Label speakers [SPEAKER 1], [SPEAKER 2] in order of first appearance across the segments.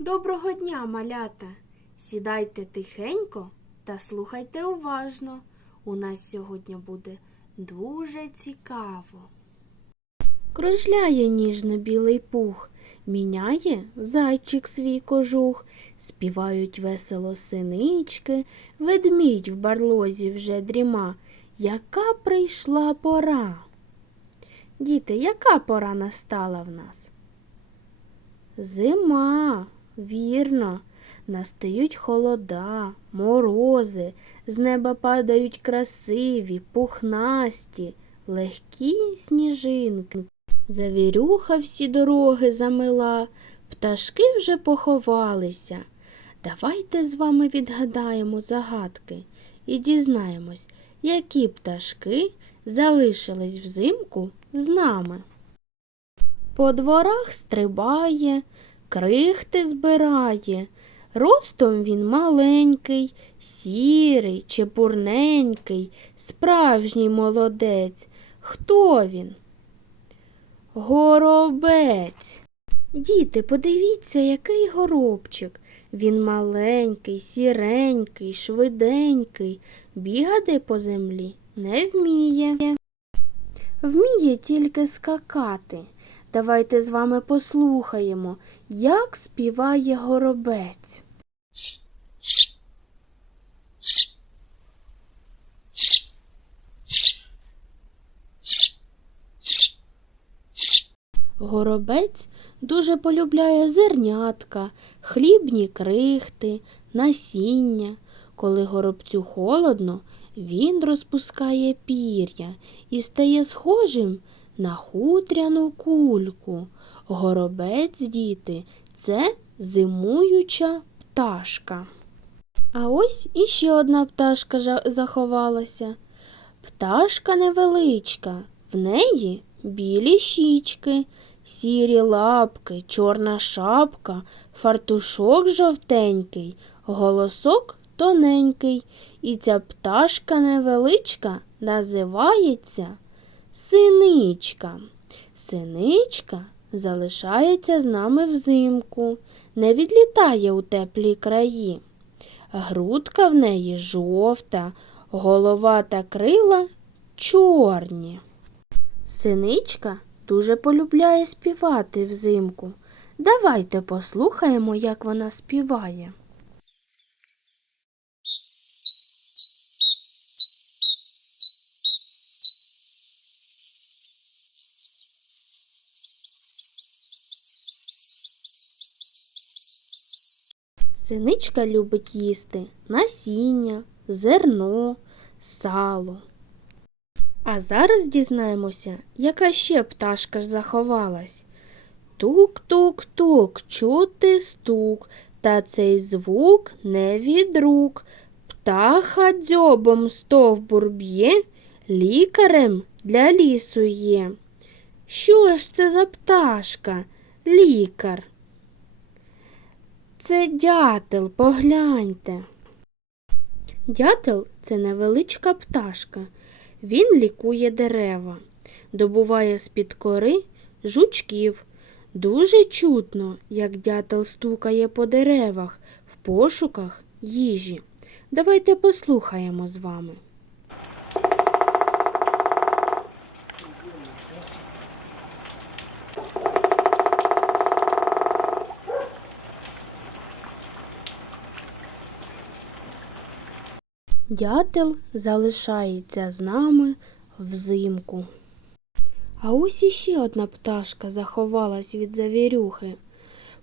[SPEAKER 1] Доброго дня, малята! Сідайте тихенько та слухайте уважно. У нас сьогодні буде дуже цікаво. Кружляє ніжно білий пух, міняє зайчик свій кожух, співають весело синички, ведмідь в барлозі вже дріма. Яка прийшла пора? Діти, яка пора настала в нас? Зима, вірно, настають холода, морози, з неба падають красиві, пухнасті, легкі сніжинки. Завірюха всі дороги замила, пташки вже поховалися. Давайте з вами відгадаємо загадки і дізнаємось, які пташки залишились взимку з нами. По дворах стрибає, крихти збирає. Ростом він маленький, сірий, чепурненький, справжній молодець. Хто він? Горобець. Діти, подивіться, який горобчик. Він маленький, сіренький, швиденький, бігати по землі не вміє. Вміє тільки скакати. Давайте з вами послухаємо, як співає горобець. Горобець дуже полюбляє зернятка, хлібні крихти, насіння. Коли горобцю холодно, він розпускає пір'я і стає схожим на хутряну кульку. Горобець, діти, це зимуюча пташка. А ось іще одна пташка заховалася. Пташка невеличка, в неї білі щічки, сірі лапки, чорна шапка, фартушок жовтенький, голосок тоненький. І ця пташка невеличка називається Синичка. Синичка залишається з нами взимку, не відлітає у теплі краї. Грудка в неї жовта, голова та крила чорні. Синичка дуже полюбляє співати взимку. Давайте послухаємо, як вона співає. Синичка любить їсти насіння, зерно, сало. А зараз дізнаємося, яка ще пташка ж заховалась. Тук-тук-тук, чути стук, та цей звук не від рук. Птаха дзьобом стовбур б'є, лікарем для лісу є. Що ж це за пташка, лікар? Це дятел, погляньте. Дятел це невеличка пташка. Він лікує дерева, добуває з-під кори жучків. Дуже чутно, як дятел стукає по деревах в пошуках їжі. Давайте послухаємо з вами. Дятел залишається з нами взимку. А ось іще одна пташка заховалась від завірюхи.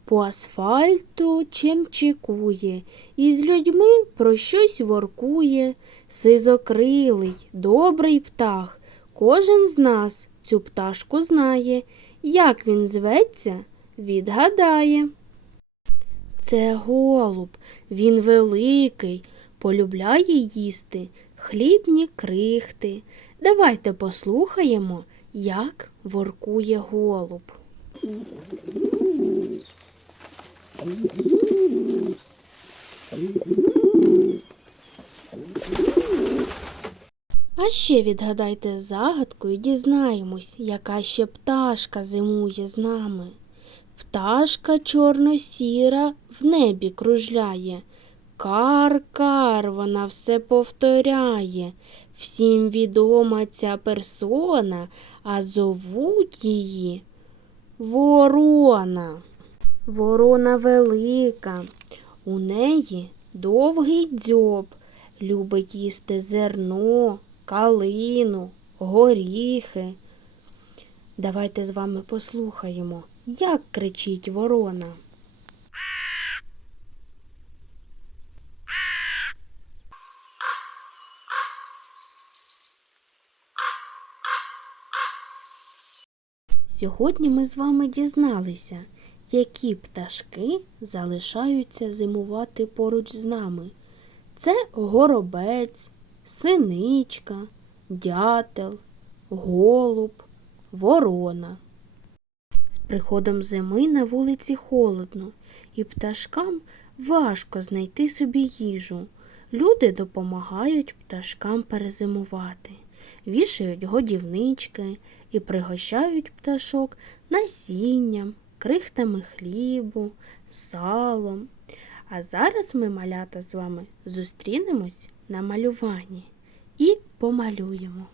[SPEAKER 1] По асфальту чемчикує, і з людьми про щось воркує. Сизокрилий, добрий птах. Кожен з нас цю пташку знає. Як він зветься, відгадає. Це голуб, він великий, полюбляє їсти хлібні крихти. Давайте послухаємо, як воркує голуб. А ще відгадайте загадку і дізнаємось, яка ще пташка зимує з нами. Пташка чорно-сіра в небі кружляє. Кар-кар, вона все повторяє. Всім відома ця персона, а зовуть її Ворона. Ворона велика, у неї довгий дзьоб, любить їсти зерно, калину, горіхи. Давайте з вами послухаємо, як кричить ворона. Сьогодні ми з вами дізналися, які пташки залишаються зимувати поруч з нами. Це горобець, синичка, дятел, голуб, ворона. З приходом зими на вулиці холодно, і пташкам важко знайти собі їжу. Люди допомагають пташкам перезимувати, вішають годівнички і пригощають пташок насінням, крихтами хлібу, салом. А зараз ми, малята, з вами зустрінемось на малюванні і помалюємо.